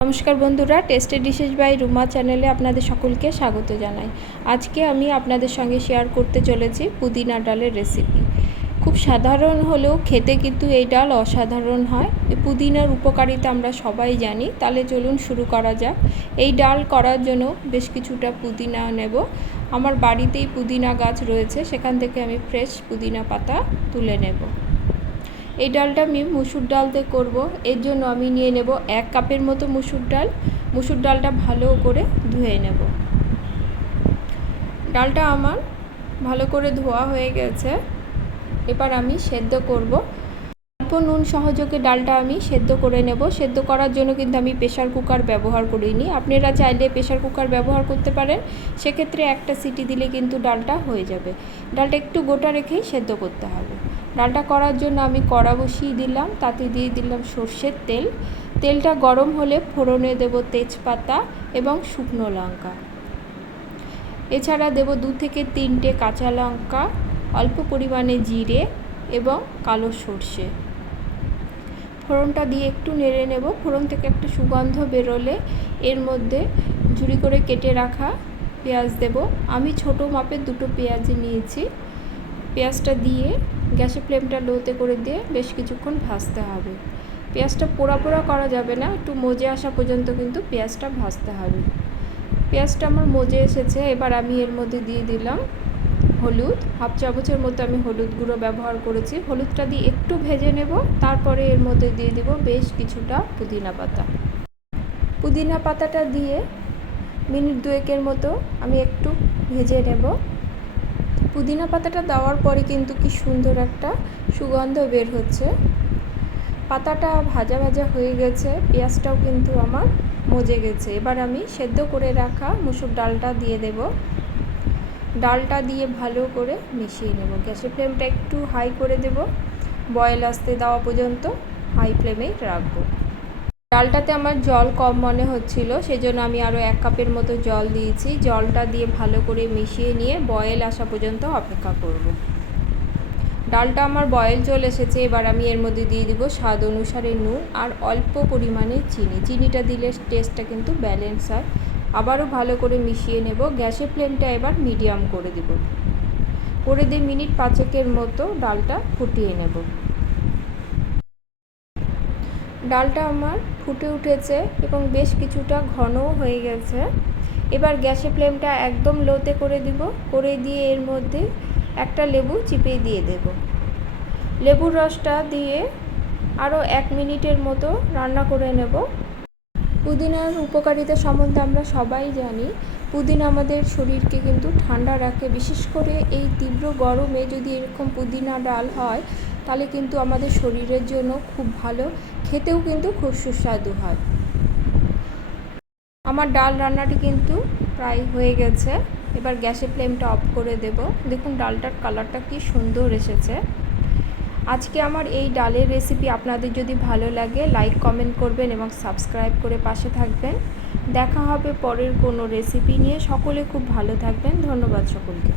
নমস্কার বন্ধুরা টেস্টে ডিশেস বাই রুমা চ্যানেলে আপনাদের সকলকে স্বাগত জানাই। আজকে আমি আপনাদের সঙ্গে শেয়ার করতে চলেছি পুদিনা ডালের রেসিপি খুব সাধারণ হলেও খেতে কিন্তু এই ডাল অসাধারণ হয়। পুদিনার উপকারিতা আমরা সবাই জানি। তাহলে চলুন শুরু করা যাক। এই ডাল করার জন্য বেশ কিছুটা পুদিনা নেব। আমার বাড়িতেই পুদিনা গাছ রয়েছে। সেখান থেকে আমি ফ্রেশ পুদিনা পাতা তুলে নেব। এই ডালটা আমি মুসুর ডাল দিয়ে করব। এর জন্য আমি নিয়ে নেব এক কাপের মতো মুসুর ডাল। মুসুর ডালটা ভালো করে ধুয়ে নেব। ডালটা আমার ভালো করে ধোয়া হয়ে গেছে। এবার আমি সেদ্ধ করব। অল্প নুন সহযোগে ডালটা আমি সেদ্ধ করে নেব। সেদ্ধ করার জন্য কিন্তু আমি প্রেশার কুকার ব্যবহার করিনি। আপনারা চাইলে প্রেশার কুকার ব্যবহার করতে পারেন। সেক্ষেত্রে একটা সিটি দিলে কিন্তু ডালটা হয়ে যাবে। ডালটা একটু গোটা রেখেই সেদ্ধ করতে হবে। ডালটা করার জন্য আমি কড়া বসিয়ে দিলাম, তাতে দিয়ে দিলাম সর্ষের তেল। তেলটা গরম হলে ফোড়নে দেব তেজপাতা এবং শুকনো লঙ্কা। এছাড়া দেব দু থেকে তিনটে কাঁচা লঙ্কা, অল্প পরিমাণে জিরে এবং কালো সর্ষে। ফোড়নটা দিয়ে একটু নেড়ে নেব। ফোড়ন থেকে একটা সুগন্ধ বেরোলে এর মধ্যে ঝুড়ি করে কেটে রাখা পেঁয়াজ দেব। আমি ছোট মাপের দুটো পেঁয়াজ নিয়েছি। পেঁয়াজটা দিয়ে গ্যাসের ফ্লেমটা লোতে করে দিয়ে বেশ কিছুক্ষণ ভাজতে হবে। পেঁয়াজটা পোড়া পোড়া করা যাবে না, একটু মজে আসা পর্যন্ত কিন্তু পেঁয়াজটা ভাজতে হবে। পেঁয়াজটা আমার মজে এসেছে, এবার আমি এর মধ্যে দিয়ে দিলাম হলুদ। হাফ চামচের মতো আমি হলুদ গুঁড়ো ব্যবহার করেছি। হলুদটা দিয়ে একটু ভেজে নেব, তারপরে এর মধ্যে দিয়ে দিব বেশ কিছুটা পুদিনা পাতা। পুদিনা পাতাটা দিয়ে মিনিট দুয়েকের মতো আমি একটু ভেজে নেব। পুদিনা পাতাটা দেওয়ার পরে কিন্তু কি সুন্দর একটা সুগন্ধ বের হচ্ছে। পাতাটা ভাজা ভাজা হয়ে গেছে, পেঁয়াজটাও কিন্তু আমার মজে গেছে। এবার আমি সেদ্ধ করে রাখা মুসুর ডালটা দিয়ে দেব। ডালটা দিয়ে ভালো করে মিশিয়ে নেব। গ্যাসের ফ্লেমটা একটু হাই করে দেব। বয়েল আসতে দেওয়া পর্যন্ত হাই ফ্লেমেই রাখব। ডালটাতে আমার জল কম মনে হচ্ছিল, সেজন্য আমি আরও এক কাপের মতো জল দিয়েছি। জলটা দিয়ে ভালো করে মিশিয়ে নিয়ে বয়েল আসা পর্যন্ত অপেক্ষা করব। ডালটা আমার বয়েল চলে এসেছে, এবার আমি এর মধ্যে দিয়ে দিব স্বাদ অনুসারে নুন আর অল্প পরিমাণে চিনি। চিনিটা দিলে টেস্টটা কিন্তু ব্যালেন্স হয়। আবারও ভালো করে মিশিয়ে নেব, গ্যাসের ফ্লেমটা এবার মিডিয়াম করে দিব। করে দিয়ে মিনিট পাঁচেকের মতো ডালটা ফুটিয়ে নেব। ডালটা আমার ফুটে উঠেছে এবং বেশ কিছুটা ঘনও হয়ে গেছে। এবার গ্যাসে ফ্লেমটা একদম লোতে করে দিব। করে দিয়ে এর মধ্যে একটা লেবু চিপে দিয়ে দেব। লেবুর রসটা দিয়ে আরও এক মিনিটের মতো রান্না করে নেব। পুদিনার উপকারিতা সম্বন্ধে আমরা সবাই জানি, পুদিনা আমাদের শরীরকে কিন্তু ঠান্ডা রাখে। বিশেষ করে এই তীব্র গরমে যদি এরকম পুদিনা ডাল হয় তাহলে কিন্তু আমাদের শরীরের জন্য খুব ভালো, খেতেও কিন্তু খুব সুস্বাদু হয়। আমার ডাল রান্নাটি কিন্তু প্রায় হয়ে গেছে, এবার গ্যাসের ফ্লেমটা অফ করে দেব। দেখুন ডালটার কালারটা কি সুন্দর এসেছে। আজকে আমার এই ডালের রেসিপি আপনাদের যদি ভালো লাগে, লাইক, কমেন্ট করবেন এবং সাবস্ক্রাইব করে পাশে থাকবেন। দেখা হবে পরের কোনো রেসিপি নিয়ে। সকলে খুব ভালো থাকবেন। ধন্যবাদ সকলকে।